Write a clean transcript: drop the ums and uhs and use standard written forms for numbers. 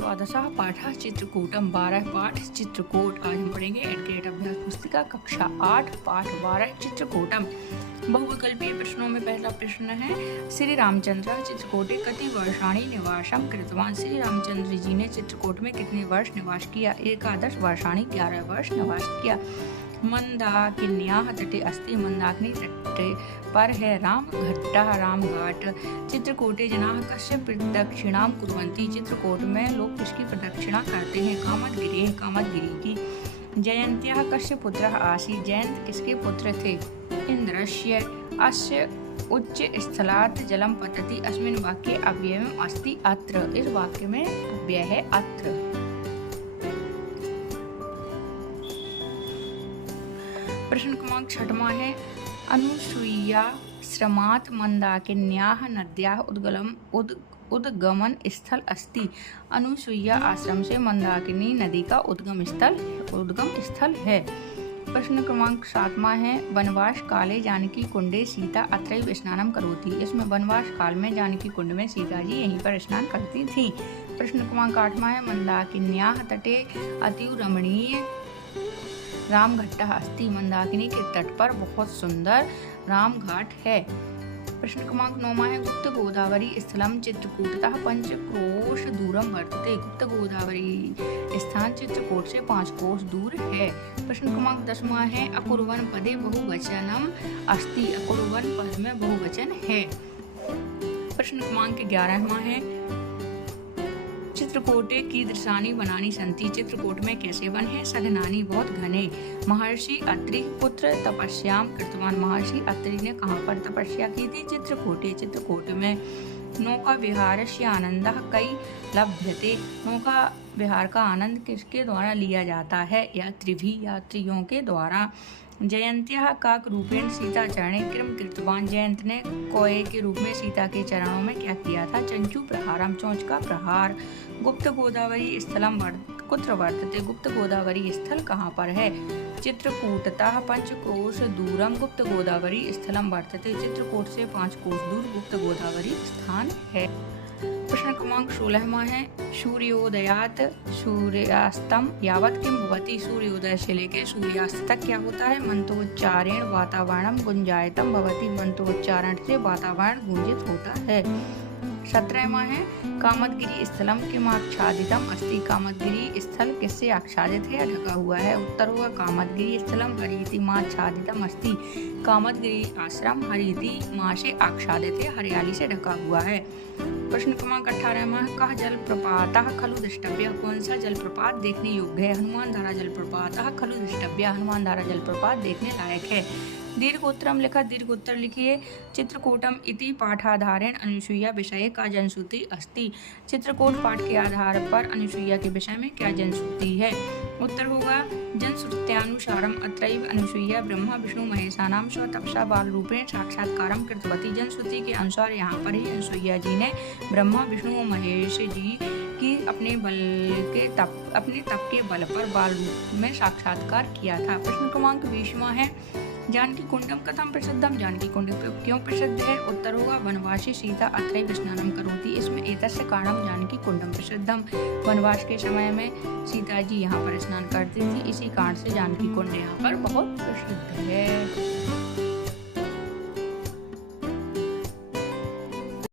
द्वादशः पाठः चित्रकूटम 12 पाठ चित्रकूट। आज हम पढ़ेंगे एडग्रेड अभ्यास पुस्तिका कक्षा 8 पाठ 12 चित्रकूटम। बहुविकल्पीय प्रश्नों में पहला प्रश्न है श्री रामचंद्र चित्रकूटे कति वर्षाणि निवासम कृतवान। श्री रामचंद्र जी ने चित्रकूट में कितने वर्ष निवास किया। एकादश वर्षाणि 11 वर्ष निवास किया। मंदाकिन्याः तटे अस्ति। मंदाकिनी तटे पर है रामघट्टः रामघाट। चित्रकूटे जनाः कस्य प्रदक्षिणां कुर्वन्ति। चित्रकूट में लोग किसकी प्रदक्षिणा करते हैं। कामदगिरेः कामदगिरि की। जयन्त्याः कस्य पुत्रः आसीत्। जयंत किसके पुत्र थे। इन्द्रस्य। अस्य उच्च स्थलात् जलम पतति। अस्मिन् वाक्ये अव्ययम् अस्ति अत्र। इस वाक्य में अव्यय है अत्र। प्रश्न क्रमांक 6वां है अनुसूयाश्रमात् मंदाकिन्याः नद्याः उद्गमन स्थल अस्ति। अनुसूया आश्रम से मंदाकिनी नदी का उद्गम स्थल है। प्रश्न क्रमांक 7वां है वनवास काले जानकी कुंडे सीता अत्रैव स्नानं करोति। इसमें वनवास काल में जानकी कुंड में सीता जी यहीं पर स्नान करती थी। प्रश्न क्रमांक 8वां है मंदाकिन्याः तटे अतीव रमणीय रामघट्टः अस्ति। मंदाकिनी के तट पर बहुत सुंदर रामघाट है। प्रश्न क्रमांक 9वां है गुप्त गोदावरी स्थलम चित्रकूटतः 5 क्रोश दूरम वर्तते। गुप्त गोदावरी स्थान चित्रकूट से 5 कोस दूर है। प्रश्न क्रमांक 10वां है अकुर्वन् पदे बहुवचनम अस्ति। अकुर्वन् पद में बहुवचन है। प्रश्न क्रमांक 11वां है चित्रकूटे कीदृशानि वनानि सन्ति। चित्रकूट में कैसे वन है। सघनानि बहुत घने। महर्षि अत्रि पुत्र तपस्याम कृतवान। महर्षि अत्रि ने कहाँ पर तपस्या की थी। चित्रकूटे चित्रकूट में। नौका विहारस्य आनंदः कै लभ्यते। नौका विहार का आनंद किसके द्वारा लिया जाता है। यात्रिभिः यात्रियों के द्वारा। जयंत्याः काक रूपेण सीता चरणे किम कृतवान। जयंत ने कोए के रूप में सीता के चरणों में क्या किया था। चंचू प्रहारम चोंच का प्रहार। गुप्त गोदावरी स्थलम कुत्र वर्तते। गुप्त गोदावरी स्थल कहाँ पर है। चित्रकूटतः 5 कोश दूरम गुप्त गोदावरी स्थलम वर्तते। चित्रकूट से 5 कोस दूर गुप्त गोदावरी स्थान है। प्रश्न क्रमांक 16वां है सूर्योदयात सूर्यास्तम यावत किम भवति। सूर्योदय से लेकर सूर्यास्त तक क्या होता है। मंत्रोच्चारेण वातावरणम गुंजायतम भवति। मंत्रोच्चारण से वातावरण गूंजित होता है। 17वां है कामदगिरि स्थलम किम आच्छादितम अस्ति। कामदगिरि स्थल किससे आच्छादित है ढका हुआ है। उत्तर होगा कामदगिरि स्थलम हरिति माच्छादितम अस्ति। कामदगिरि आश्रम हरिति मां से आच्छादित है हरियाली से ढका हुआ है। प्रश्न क्रमांक 18वां कः जलप्रपातः खलु द्रष्टव्यः। कौन सा जलप्रपात देखने योग्य है। हनुमानधारा जलप्रपातः खलु द्रष्टव्यः। हनुमानधारा जलप्रपात देखने लायक है। दीर्घोत्तरम लिखा दीर्घोत्तर लिखिए। चित्रकूटम इति पाठाधारेण अनुसूया विषये का जनश्रुति अस्ति। चित्रकूट पाठ के आधार पर अनुसूया के विषय में क्या जनश्रुति है। उत्तर होगा जनश्रुत्यानुसारम अत्रैव अनुसूया ब्रह्मा विष्णु महेशानां स्वतपसा बाल रूपेण साक्षात्कारम कृतवती। जनश्रुति के अनुसार यहाँ पर ही अनुसूया जी ने ब्रह्मा विष्णु और महेश जी की अपने तप के बल पर बाल रूप में साक्षात्कार किया था। प्रश्न क्रमांक 20वां है जानकी कुंडम कथम प्रसिद्धम। जानकी कुंड क्यों प्रसिद्ध है। उत्तर होगा वनवासी सीता अत्रैव स्नानं करोति। इसमें एतस्य कारणं जानकी कुंडम प्रसिद्धम। वनवास के समय में सीता जी यहाँ पर स्नान करती थी। इसी कारण से जानकी कुंड यहाँ पर बहुत प्रसिद्ध है।